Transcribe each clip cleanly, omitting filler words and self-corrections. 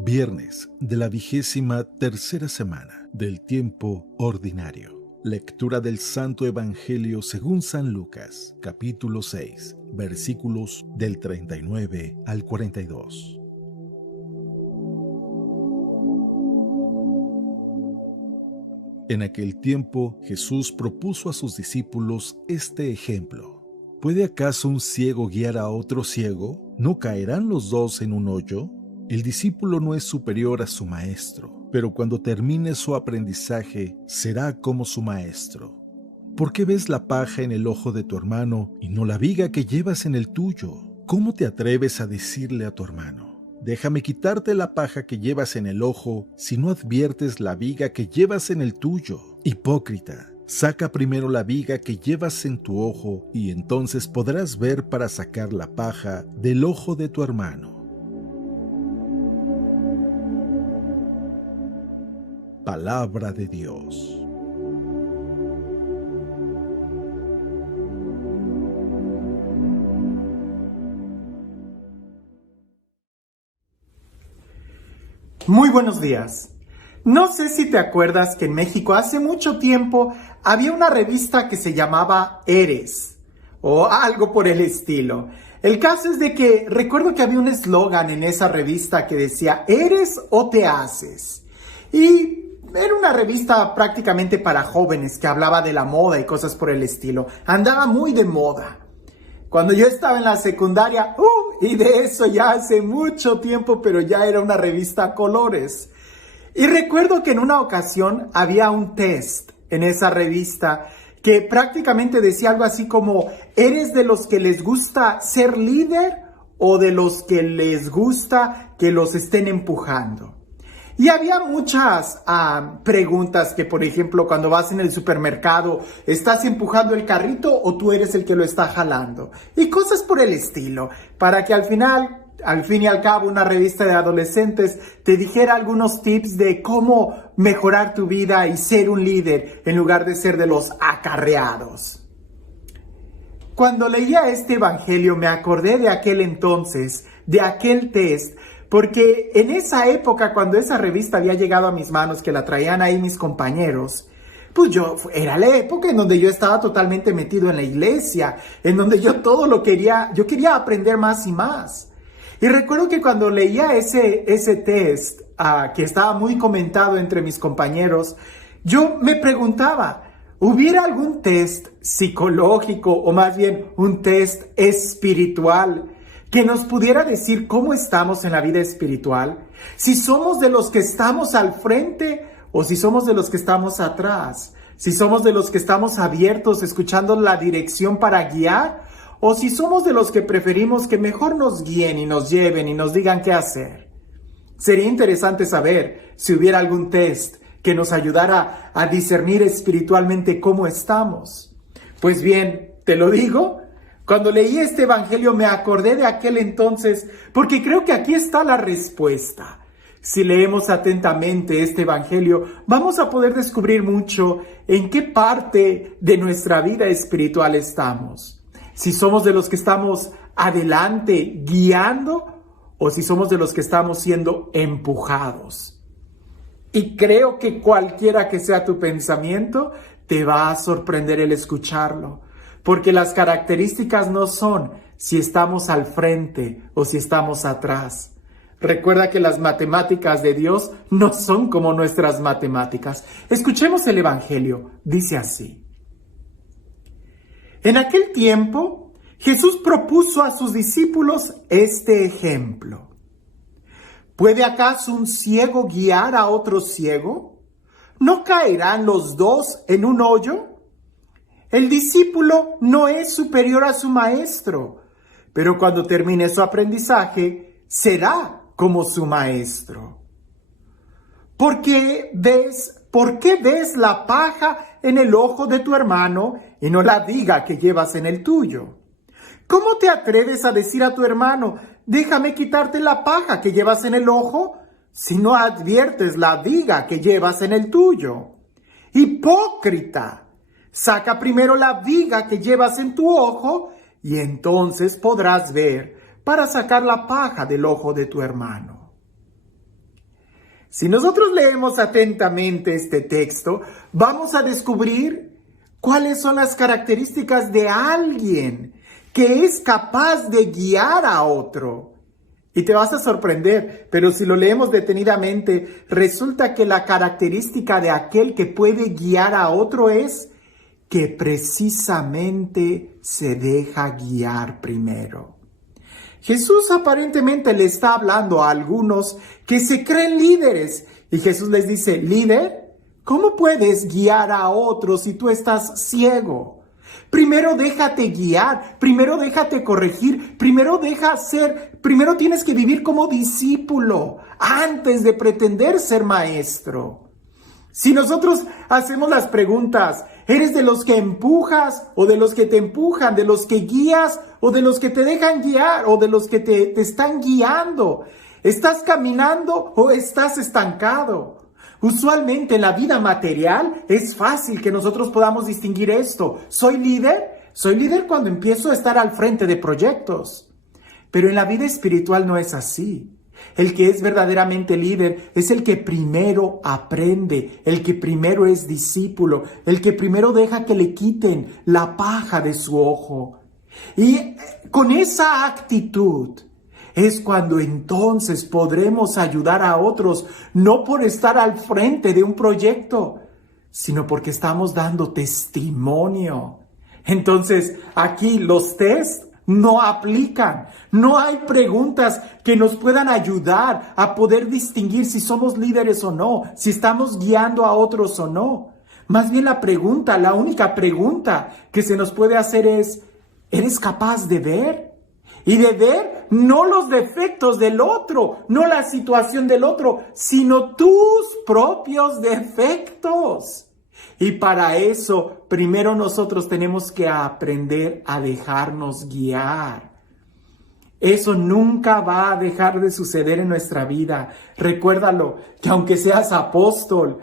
Viernes de la 23ª semana del tiempo ordinario. Lectura del Santo Evangelio según San Lucas, capítulo 6, versículos del 39 al 42. En aquel tiempo Jesús propuso a sus discípulos este ejemplo. ¿Puede acaso un ciego guiar a otro ciego? ¿No caerán los dos en un hoyo? El discípulo no es superior a su maestro, pero cuando termine su aprendizaje será como su maestro. ¿Por qué ves la paja en el ojo de tu hermano y no la viga que llevas en el tuyo? ¿Cómo te atreves a decirle a tu hermano: déjame quitarte la paja que llevas en el ojo, si no adviertes la viga que llevas en el tuyo? Hipócrita, saca primero la viga que llevas en tu ojo, y entonces podrás ver para sacar la paja del ojo de tu hermano. Palabra de Dios. Muy buenos días. No sé si te acuerdas que en México hace mucho tiempo había una revista que se llamaba Eres o algo por el estilo. El caso es de que recuerdo que había un eslogan en esa revista que decía ¿eres o te haces? Y era una revista prácticamente para jóvenes que hablaba de la moda y cosas por el estilo. Andaba muy de moda. Cuando yo estaba en la secundaria, y de eso ya hace mucho tiempo, pero ya era una revista a colores. Y recuerdo que en una ocasión había un test en esa revista que prácticamente decía algo así como: ¿eres de los que les gusta ser líder o de los que les gusta que los estén empujando? Y había muchas preguntas que, por ejemplo, cuando vas en el supermercado, ¿estás empujando el carrito o tú eres el que lo está jalando? Y cosas por el estilo, para que al fin y al cabo, una revista de adolescentes te dijera algunos tips de cómo mejorar tu vida y ser un líder en lugar de ser de los acarreados. Cuando leía este evangelio me acordé de aquel entonces, de aquel test, porque en esa época, cuando esa revista había llegado a mis manos, que la traían ahí mis compañeros, pues era la época en donde yo estaba totalmente metido en la iglesia, en donde yo quería aprender más y más. Y recuerdo que cuando leía ese test, que estaba muy comentado entre mis compañeros, yo me preguntaba, ¿hubiera algún test psicológico o más bien un test espiritual que nos pudiera decir cómo estamos en la vida espiritual? Si somos de los que estamos al frente o si somos de los que estamos atrás. Si somos de los que estamos abiertos, escuchando la dirección para guiar, o si somos de los que preferimos que mejor nos guíen y nos lleven y nos digan qué hacer. Sería interesante saber si hubiera algún test que nos ayudara a discernir espiritualmente cómo estamos. Pues bien, te lo digo, cuando leí este evangelio me acordé de aquel entonces, porque creo que aquí está la respuesta. Si leemos atentamente este evangelio, vamos a poder descubrir mucho en qué parte de nuestra vida espiritual estamos. Si somos de los que estamos adelante guiando o si somos de los que estamos siendo empujados. Y creo que cualquiera que sea tu pensamiento, te va a sorprender el escucharlo. Porque las características no son si estamos al frente o si estamos atrás. Recuerda que las matemáticas de Dios no son como nuestras matemáticas. Escuchemos el evangelio. Dice así: en aquel tiempo, Jesús propuso a sus discípulos este ejemplo. ¿Puede acaso un ciego guiar a otro ciego? ¿No caerán los dos en un hoyo? El discípulo no es superior a su maestro, pero cuando termine su aprendizaje, será como su maestro. ¿Por qué ves la paja en el ojo de tu hermano y no la viga que llevas en el tuyo? ¿Cómo te atreves a decir a tu hermano: déjame quitarte la paja que llevas en el ojo, si no adviertes la viga que llevas en el tuyo? Hipócrita, saca primero la viga que llevas en tu ojo y entonces podrás ver para sacar la paja del ojo de tu hermano. Si nosotros leemos atentamente este texto, vamos a descubrir cuáles son las características de alguien que es capaz de guiar a otro. Y te vas a sorprender, pero si lo leemos detenidamente, resulta que la característica de aquel que puede guiar a otro es que precisamente se deja guiar primero. Jesús aparentemente le está hablando a algunos que se creen líderes y Jesús les dice, líder, ¿cómo puedes guiar a otros si tú estás ciego? Primero déjate guiar, primero déjate corregir, primero tienes que vivir como discípulo antes de pretender ser maestro. Si nosotros hacemos las preguntas, ¿eres de los que empujas o de los que te empujan, de los que guías o de los que te dejan guiar o de los que te están guiando? ¿Estás caminando o estás estancado? Usualmente en la vida material es fácil que nosotros podamos distinguir esto. ¿Soy líder? Soy líder cuando empiezo a estar al frente de proyectos. Pero en la vida espiritual no es así. El que es verdaderamente líder es el que primero aprende, el que primero es discípulo, el que primero deja que le quiten la paja de su ojo. Y con esa actitud es cuando entonces podremos ayudar a otros, no por estar al frente de un proyecto, sino porque estamos dando testimonio. Entonces, aquí los test no aplican. No hay preguntas que nos puedan ayudar a poder distinguir si somos líderes o no, si estamos guiando a otros o no. Más bien la única pregunta que se nos puede hacer es, ¿eres capaz de ver? Y de ver no los defectos del otro, no la situación del otro, sino tus propios defectos. Y para eso, primero nosotros tenemos que aprender a dejarnos guiar. Eso nunca va a dejar de suceder en nuestra vida. Recuérdalo, que aunque seas apóstol,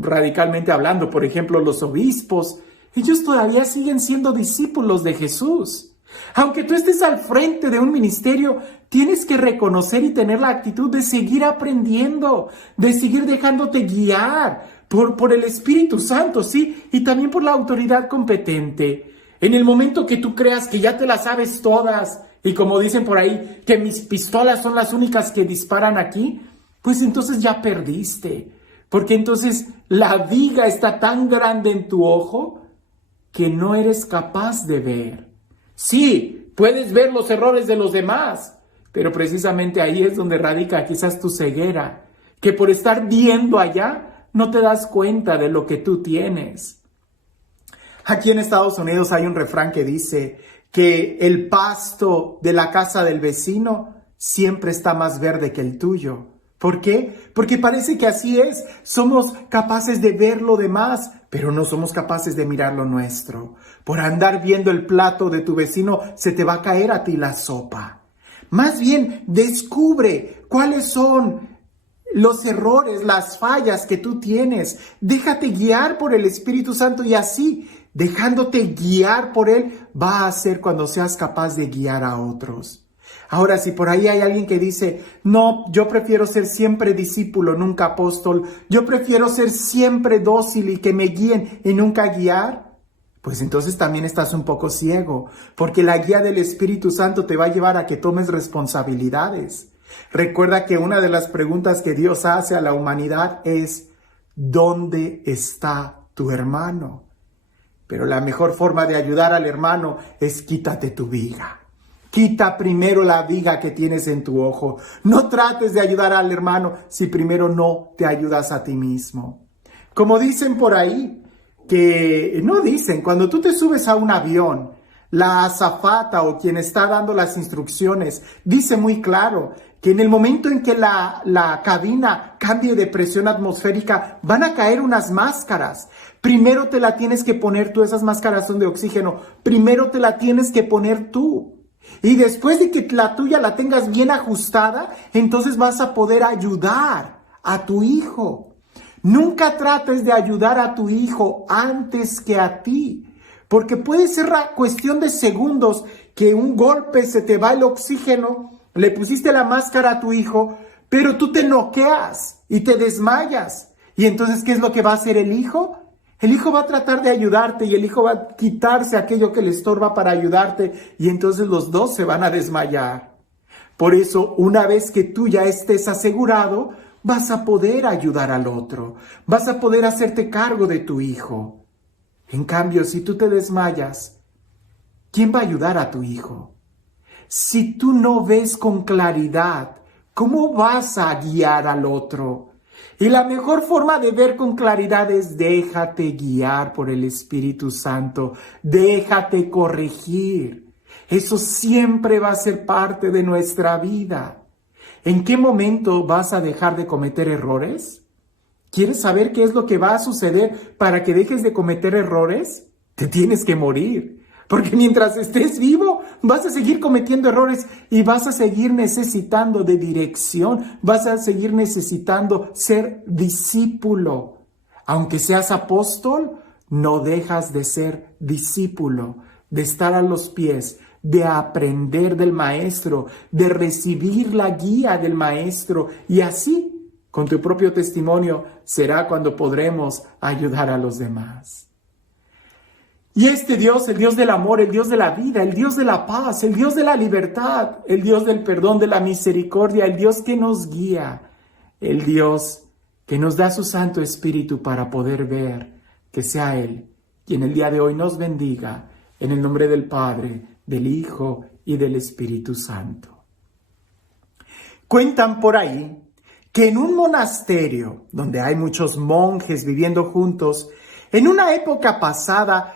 radicalmente hablando, por ejemplo, los obispos, ellos todavía siguen siendo discípulos de Jesús. Aunque tú estés al frente de un ministerio, tienes que reconocer y tener la actitud de seguir aprendiendo, de seguir dejándote guiar por el Espíritu Santo, ¿sí? Y también por la autoridad competente. En el momento que tú creas que ya te las sabes todas, y como dicen por ahí, que mis pistolas son las únicas que disparan aquí, pues entonces ya perdiste. Porque entonces la viga está tan grande en tu ojo que no eres capaz de ver. Sí, puedes ver los errores de los demás, pero precisamente ahí es donde radica quizás tu ceguera, que por estar viendo allá no te das cuenta de lo que tú tienes. Aquí en Estados Unidos hay un refrán que dice que el pasto de la casa del vecino siempre está más verde que el tuyo. ¿Por qué? Porque parece que así es. Somos capaces de ver lo demás, pero no somos capaces de mirar lo nuestro. Por andar viendo el plato de tu vecino, se te va a caer a ti la sopa. Más bien, descubre cuáles son los errores, las fallas que tú tienes. Déjate guiar por el Espíritu Santo y así, dejándote guiar por Él, va a ser cuando seas capaz de guiar a otros. Ahora, si por ahí hay alguien que dice, no, yo prefiero ser siempre discípulo, nunca apóstol, yo prefiero ser siempre dócil y que me guíen y nunca guiar, pues entonces también estás un poco ciego, porque la guía del Espíritu Santo te va a llevar a que tomes responsabilidades. Recuerda que una de las preguntas que Dios hace a la humanidad es, ¿dónde está tu hermano? Pero la mejor forma de ayudar al hermano es quítate tu viga. Quita primero la viga que tienes en tu ojo. No trates de ayudar al hermano si primero no te ayudas a ti mismo. Como dicen por ahí, cuando tú te subes a un avión, la azafata o quien está dando las instrucciones dice muy claro que en el momento en que la cabina cambie de presión atmosférica, van a caer unas máscaras. Primero te la tienes que poner tú, esas máscaras son de oxígeno. Primero te la tienes que poner tú. Y después de que la tuya la tengas bien ajustada, entonces vas a poder ayudar a tu hijo. Nunca trates de ayudar a tu hijo antes que a ti, porque puede ser cuestión de segundos que un golpe se te va el oxígeno, le pusiste la máscara a tu hijo, pero tú te noqueas y te desmayas. Y entonces, ¿qué es lo que va a hacer el hijo? El hijo va a tratar de ayudarte y el hijo va a quitarse aquello que le estorba para ayudarte y entonces los dos se van a desmayar. Por eso, una vez que tú ya estés asegurado, vas a poder ayudar al otro, vas a poder hacerte cargo de tu hijo. En cambio, si tú te desmayas, ¿quién va a ayudar a tu hijo? Si tú no ves con claridad, ¿cómo vas a guiar al otro? Y la mejor forma de ver con claridad es déjate guiar por el Espíritu Santo, déjate corregir. Eso siempre va a ser parte de nuestra vida. ¿En qué momento vas a dejar de cometer errores? ¿Quieres saber qué es lo que va a suceder para que dejes de cometer errores? Te tienes que morir. Porque mientras estés vivo, vas a seguir cometiendo errores y vas a seguir necesitando de dirección, vas a seguir necesitando ser discípulo. Aunque seas apóstol, no dejas de ser discípulo, de estar a los pies, de aprender del maestro, de recibir la guía del maestro y así, con tu propio testimonio, será cuando podremos ayudar a los demás. Y este Dios, el Dios del amor, el Dios de la vida, el Dios de la paz, el Dios de la libertad, el Dios del perdón, de la misericordia, el Dios que nos guía, el Dios que nos da su Santo Espíritu para poder ver, que sea Él quien el día de hoy nos bendiga, en el nombre del Padre, del Hijo y del Espíritu Santo. Cuentan por ahí que en un monasterio, donde hay muchos monjes viviendo juntos, en una época pasada,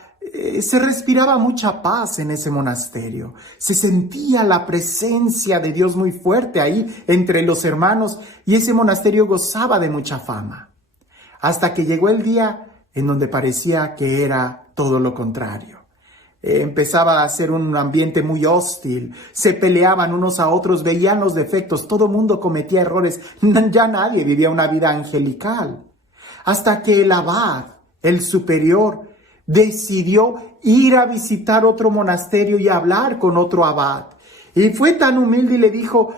se respiraba mucha paz en ese monasterio. Se sentía la presencia de Dios muy fuerte ahí entre los hermanos y ese monasterio gozaba de mucha fama. Hasta que llegó el día en donde parecía que era todo lo contrario. Empezaba a ser un ambiente muy hostil, se peleaban unos a otros, veían los defectos, todo mundo cometía errores, ya nadie vivía una vida angelical. Hasta que el abad, el superior, decidió ir a visitar otro monasterio y hablar con otro abad. Y fue tan humilde y le dijo: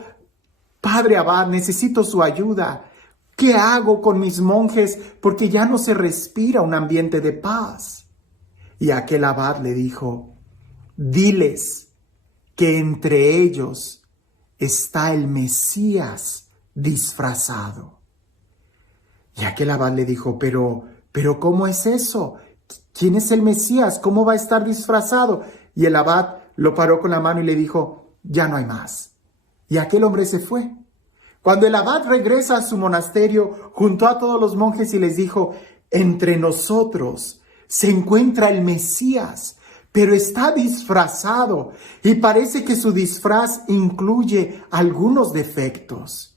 Padre abad, necesito su ayuda. ¿Qué hago con mis monjes? Porque ya no se respira un ambiente de paz. Y aquel abad le dijo: diles que entre ellos está el Mesías disfrazado. Y aquel abad le dijo: pero ¿cómo es eso? ¿Quién es el Mesías? ¿Cómo va a estar disfrazado? Y el abad lo paró con la mano y le dijo: ya no hay más. Y aquel hombre se fue. Cuando el abad regresa a su monasterio, juntó a todos los monjes y les dijo: entre nosotros se encuentra el Mesías, pero está disfrazado y parece que su disfraz incluye algunos defectos.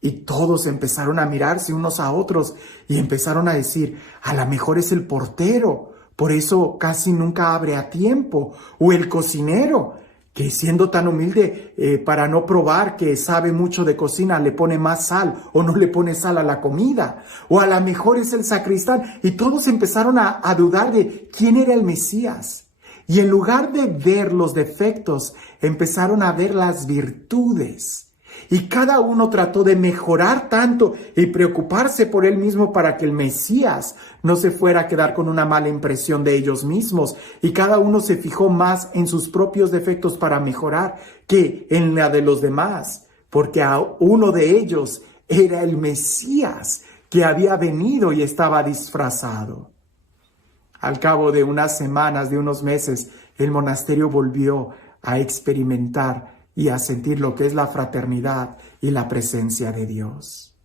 Y todos empezaron a mirarse unos a otros y empezaron a decir: a lo mejor es el portero, por eso casi nunca abre a tiempo, o el cocinero, que siendo tan humilde para no probar que sabe mucho de cocina, le pone más sal o no le pone sal a la comida, o a lo mejor es el sacristán. Y todos empezaron a dudar de quién era el Mesías. Y en lugar de ver los defectos, empezaron a ver las virtudes. Y cada uno trató de mejorar tanto y preocuparse por él mismo para que el Mesías no se fuera a quedar con una mala impresión de ellos mismos. Y cada uno se fijó más en sus propios defectos para mejorar que en la de los demás, porque a uno de ellos era el Mesías que había venido y estaba disfrazado. Al cabo de unas semanas, de unos meses, el monasterio volvió a experimentar y a sentir lo que es la fraternidad y la presencia de Dios.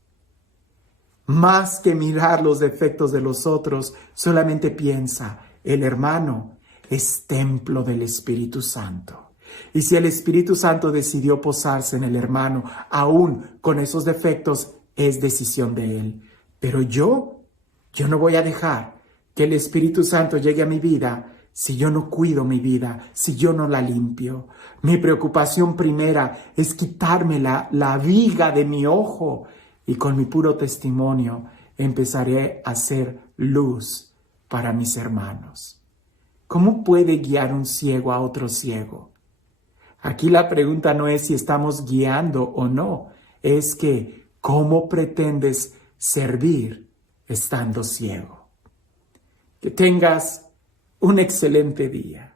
Más que mirar los defectos de los otros, solamente piensa: el hermano es templo del Espíritu Santo. Y si el Espíritu Santo decidió posarse en el hermano, aún con esos defectos, es decisión de él. Pero yo no voy a dejar que el Espíritu Santo llegue a mi vida si yo no cuido mi vida, si yo no la limpio. Mi preocupación primera es quitarme la viga de mi ojo y con mi puro testimonio empezaré a ser luz para mis hermanos. ¿Cómo puede guiar un ciego a otro ciego? Aquí la pregunta no es si estamos guiando o no, es que ¿cómo pretendes servir estando ciego? Que tengas un excelente día.